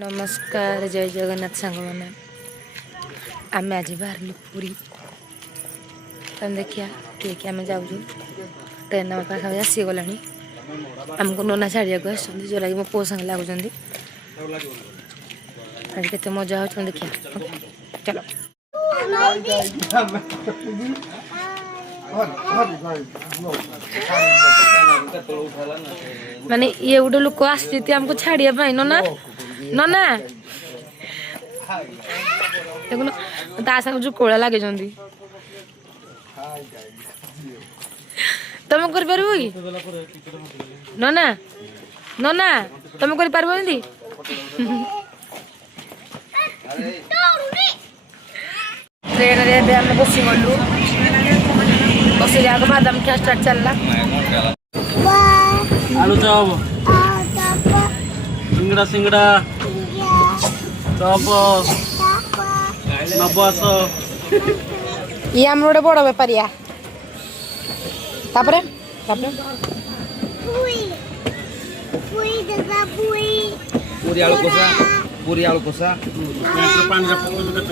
नमस्कार जय जगन्नाथ सांग मैंने आम आज बाहर पूरी तुम देखिया किए आम जाऊँ ट्रेन पाखापी आसीगला आमको नना छाड़िया जो लगे मो पो संगे लगुच आज के मजा हो देखिया चलो माने ये गोटे लोक आमको छाड़िया नना नना देखुन जो कोला लगे तुम कर कि नना नना तुम कर ट्रेन रे आम बसी गलु बस बादाम क्या स्टार्ट चलला आलू चॉप सिंगड़ा सिंगड़ा चॉप नबास ये आम गोटे बड़ बेपारिया तापरे तापरे पूरी आलू कोसा पूरी आलू कोसा पानी का पकड़ के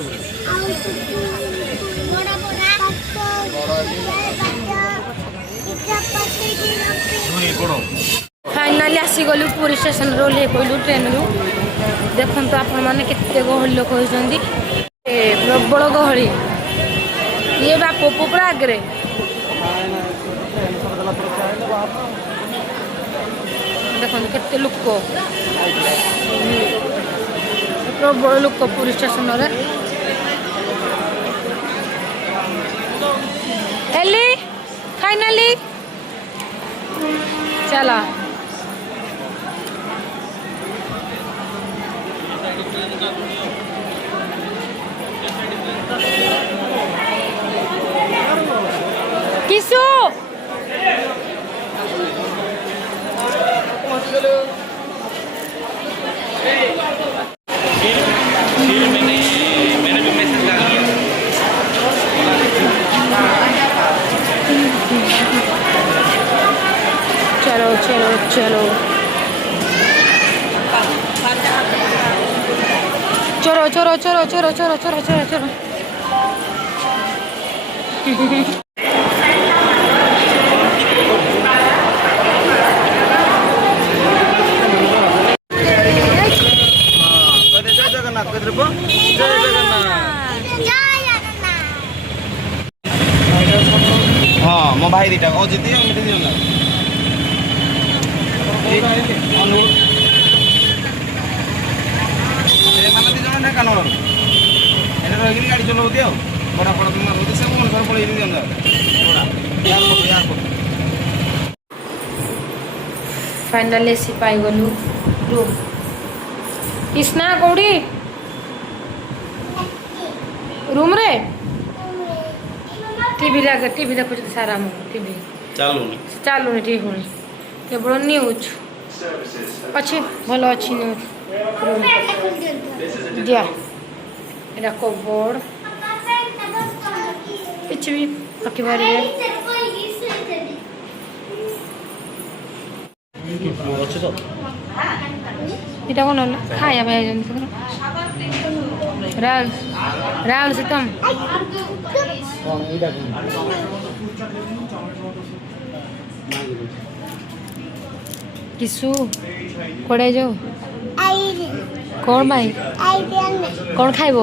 फाइनाली आसीगलु पुरी स्टेशन रो ले पड़ू ट्रेन रू देखु आपण मैंने केते गहली लोक होती प्रबल गहली ये बाप पूरा आगे देखो केते लोक प्रबल लोक पुरी स्टेशन रे हेली फाइनाली चला किसु मैंने भी मैसेज डाल दिया चलो चलो चलो चलो चलो चलो चलो चलो चलो चलो चलो जय जगन्नाथ जय जगन्नाथ हाँ मो भाई दीटा अजित ढेकान रही गाड़ी चलाऊती बड़ा बड़ा मारूती सब मनुष्य पड़े फाइनाली सी पाई गलु रूम कृष्णा कौड़ी रूम रे टीवी देखु सारा टीवी चालू ठीक होनी केवल न्यूज अच्छी भल अच्छी न्यूज दिया एटा कबोर्ड किसी भी रखी पारे इटा कौन खाया राहुल राहुल से तुम किसु कड़े जाओ कौन भाई कौन खाइबो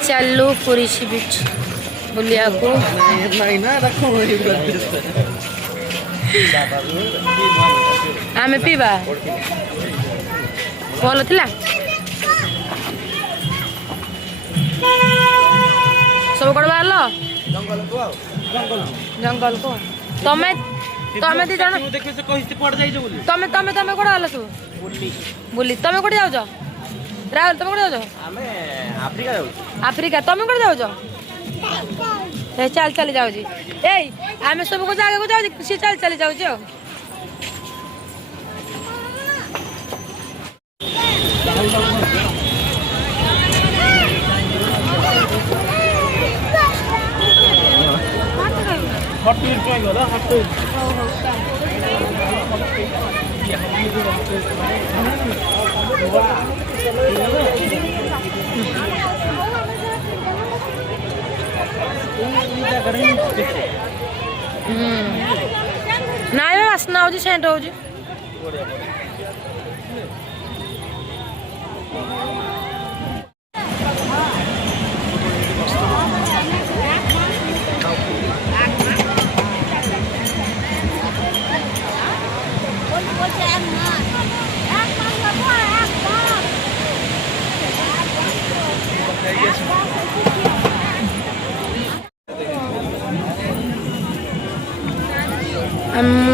चलू पूरी सी बीच बुलिया को आमे पीबा भल थिला सब कड़ बाहर जंगल को तमें तमें दी जण तमें तमें तमें कड़ गल सब बुली तमें कड़ जाओ राहुल तमें कड़ जाओ आफ्रिका तमें कड़ जाओ चल चली जाऊ आम सब को आगे को जाऊ सी चल चली जाऊ हट ट्राई गला हट ନାଇଁ ବା ବାସ୍ନା ହଉଛି ସେଣ୍ଟ ହଉଛି।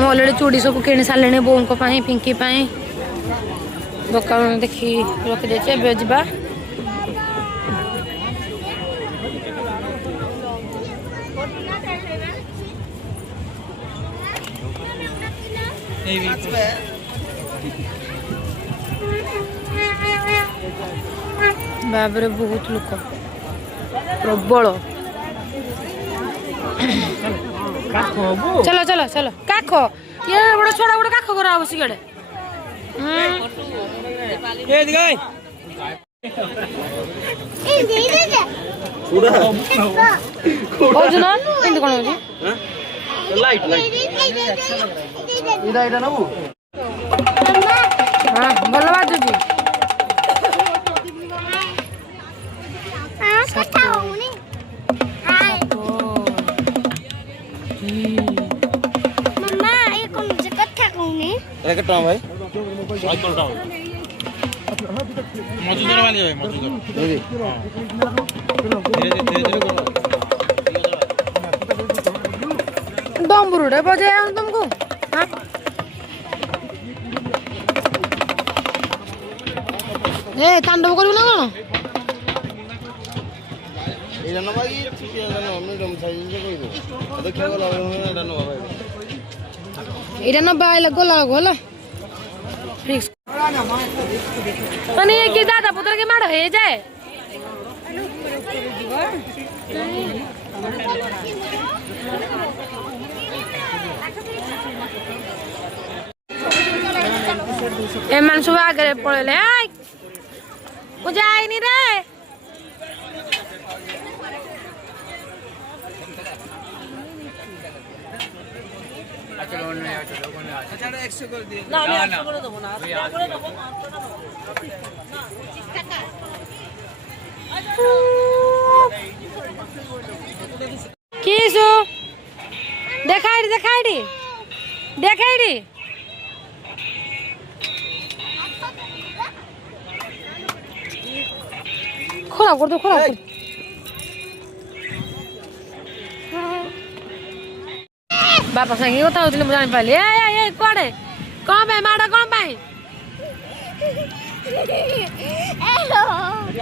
अलरेडी चूड़ी सब किणी सारे बोन को पिंकी दुकान देखी रखी जा बाबरे बहुत लोक प्रबल। चलो चलो चलो काख ये बड़ा छोड़ा बड़ा काख करा बसी गड़े ए दिगाई होजु ना इंद कोन होजु लाइट लाइट इदा इदा नबु हां भलो बाजू जी एक टाइम भाई साइकिल डाउन मजदूर वाली है मजदूर धीरे धीरे करो डम्बुरुडे बजाया तुमको हां ए तांडव करू ना कोन एटा न भाई ठीक है ना मीडियम साइज से कोई दो देखियो वाला एटा न भाई इधर ना बाइल गोला गोला फिक्स माने के दादा पुत्र के माड़ हे जाए ए मन सुबह आगे पड़ले मुझे आई नहीं रे किसु देखाई खोला कर दो खोला बापा संगे कथा होतले मु जानि पाले ए कोडे कोन पे माडा कोन पे हेलो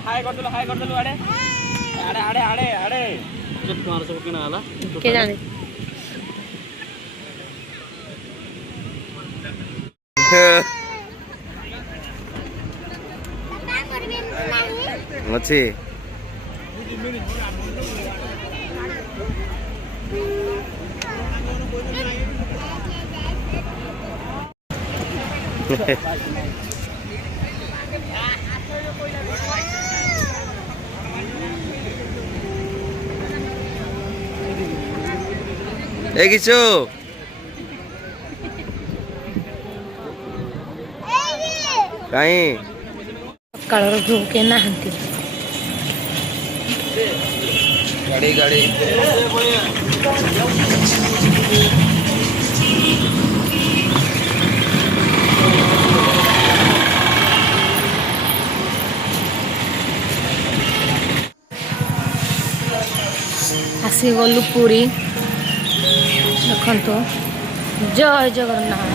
हाय कर दलो आड़े चट मार सब केना आला के जाने मच्छी ए किचो काई कलर जो के नाहंती गाड़ी आसी गलु पूरी देखो जय जगन्नाथ।